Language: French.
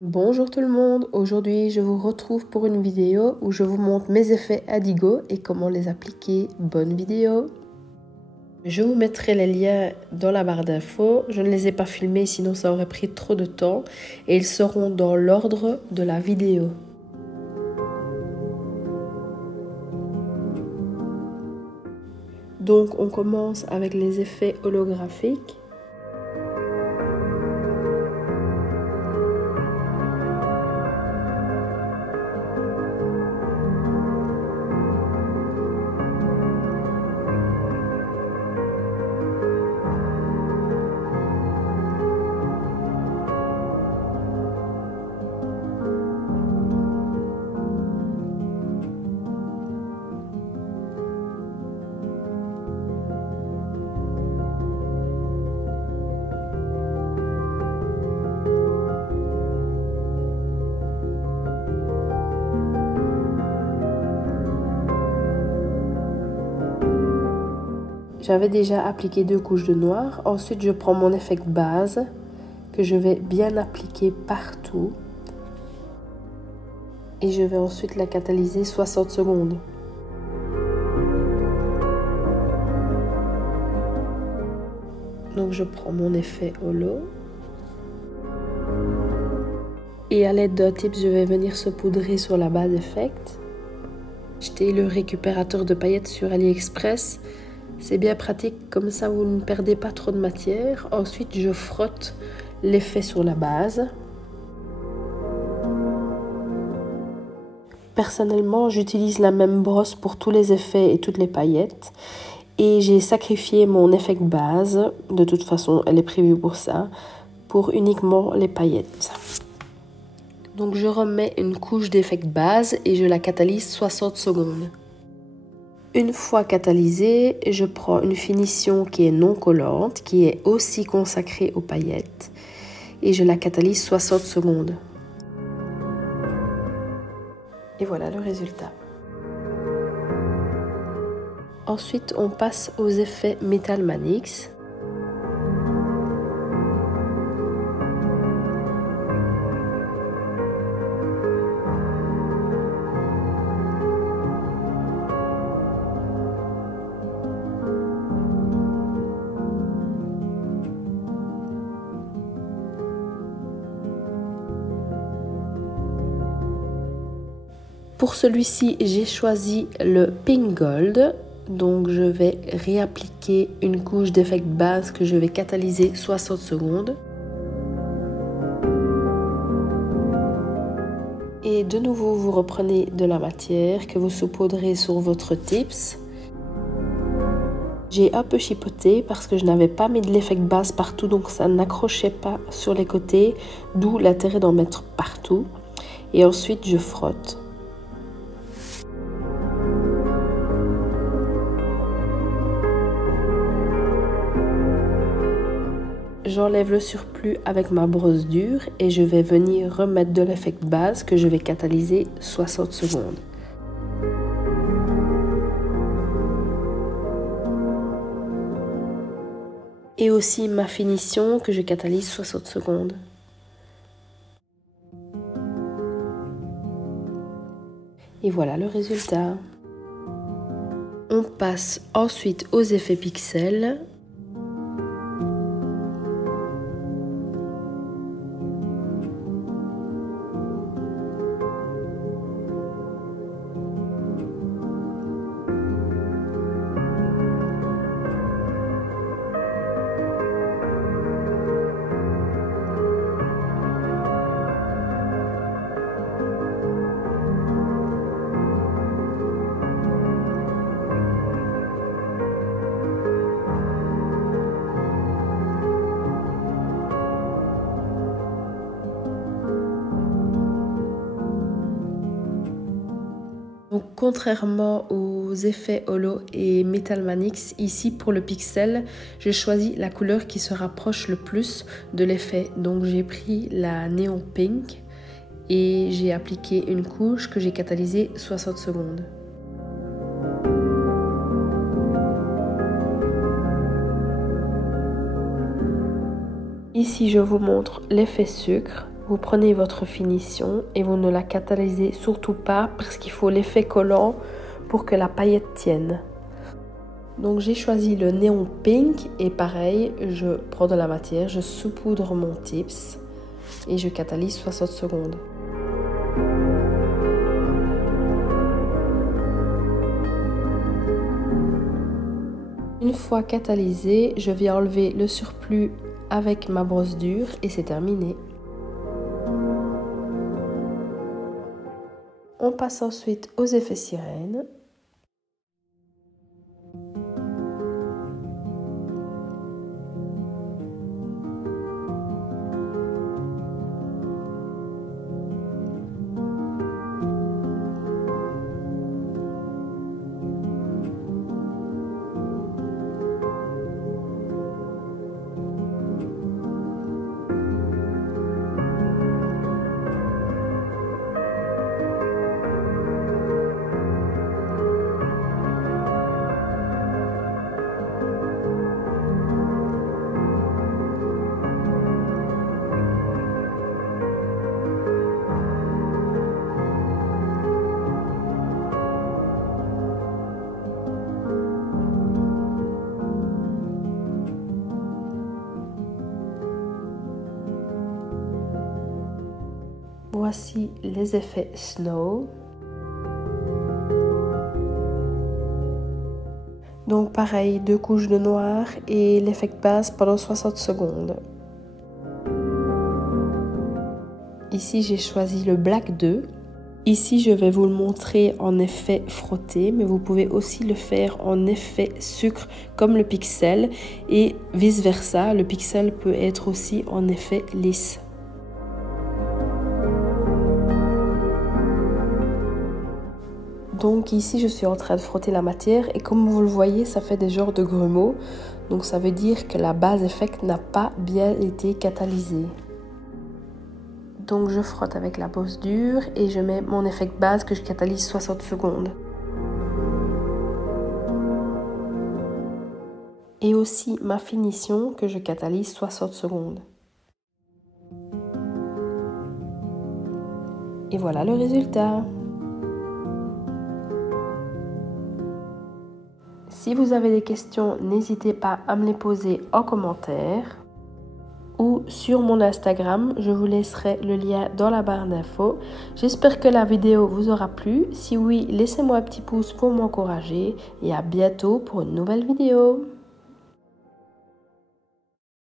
Bonjour tout le monde, aujourd'hui je vous retrouve pour une vidéo où je vous montre mes effets Adigo et comment les appliquer. Bonne vidéo! Je vous mettrai les liens dans la barre d'infos, je ne les ai pas filmés sinon ça aurait pris trop de temps et ils seront dans l'ordre de la vidéo. Donc on commence avec les effets holographiques. J'avais déjà appliqué 2 couches de noir. Ensuite, je prends mon effet base que je vais bien appliquer partout. Et je vais ensuite la catalyser 60 secondes. Donc je prends mon effet holo. Et à l'aide d'un tip, je vais venir saupoudrer sur la base effect. Achetez le récupérateur de paillettes sur AliExpress. C'est bien pratique, comme ça vous ne perdez pas trop de matière. Ensuite, je frotte l'effet sur la base. Personnellement, j'utilise la même brosse pour tous les effets et toutes les paillettes. Et j'ai sacrifié mon effet base, de toute façon elle est prévue pour ça, pour uniquement les paillettes. Donc je remets une couche d'effet base et je la catalyse 60 secondes. Une fois catalysée, je prends une finition qui est non collante, qui est aussi consacrée aux paillettes, et je la catalyse 60 secondes. Et voilà le résultat. Ensuite, on passe aux effets Metal Manix. Pour celui-ci, j'ai choisi le Pink Gold. Donc je vais réappliquer une couche d'effet base que je vais catalyser 60 secondes. Et de nouveau, vous reprenez de la matière que vous saupoudrez sur votre tips. J'ai un peu chipoté parce que je n'avais pas mis de l'effet base partout, donc ça n'accrochait pas sur les côtés, d'où l'intérêt d'en mettre partout. Et ensuite, je frotte. J'enlève le surplus avec ma brosse dure et je vais venir remettre de l'effet base que je vais catalyser 60 secondes. Et aussi ma finition que je catalyse 60 secondes. Et voilà le résultat. On passe ensuite aux effets pixels. Donc, contrairement aux effets holo et Metal Manix, ici pour le pixel, je choisis la couleur qui se rapproche le plus de l'effet. Donc j'ai pris la Neon Pink et j'ai appliqué une couche que j'ai catalysée 60 secondes. Ici je vous montre l'effet sucre. Vous prenez votre finition et vous ne la catalysez surtout pas parce qu'il faut l'effet collant pour que la paillette tienne. Donc j'ai choisi le néon pink et pareil, je prends de la matière, je saupoudre mon tips et je catalyse 60 secondes. Une fois catalysé, je vais enlever le surplus avec ma brosse dure et c'est terminé. On passe ensuite aux effets sirènes. Voici les effets snow. Donc pareil, 2 couches de noir et l'effet base pendant 60 secondes. Ici j'ai choisi le Black 2. Ici je vais vous le montrer en effet frotté, mais vous pouvez aussi le faire en effet sucre comme le pixel et vice versa, le pixel peut être aussi en effet lisse. Donc ici je suis en train de frotter la matière et comme vous le voyez ça fait des genres de grumeaux. Donc ça veut dire que la base effect n'a pas bien été catalysée. Donc je frotte avec la brosse dure et je mets mon effect base que je catalyse 60 secondes. Et aussi ma finition que je catalyse 60 secondes. Et voilà le résultat. Si vous avez des questions, n'hésitez pas à me les poser en commentaire ou sur mon Instagram, je vous laisserai le lien dans la barre d'infos. J'espère que la vidéo vous aura plu. Si oui, laissez-moi un petit pouce pour m'encourager et à bientôt pour une nouvelle vidéo.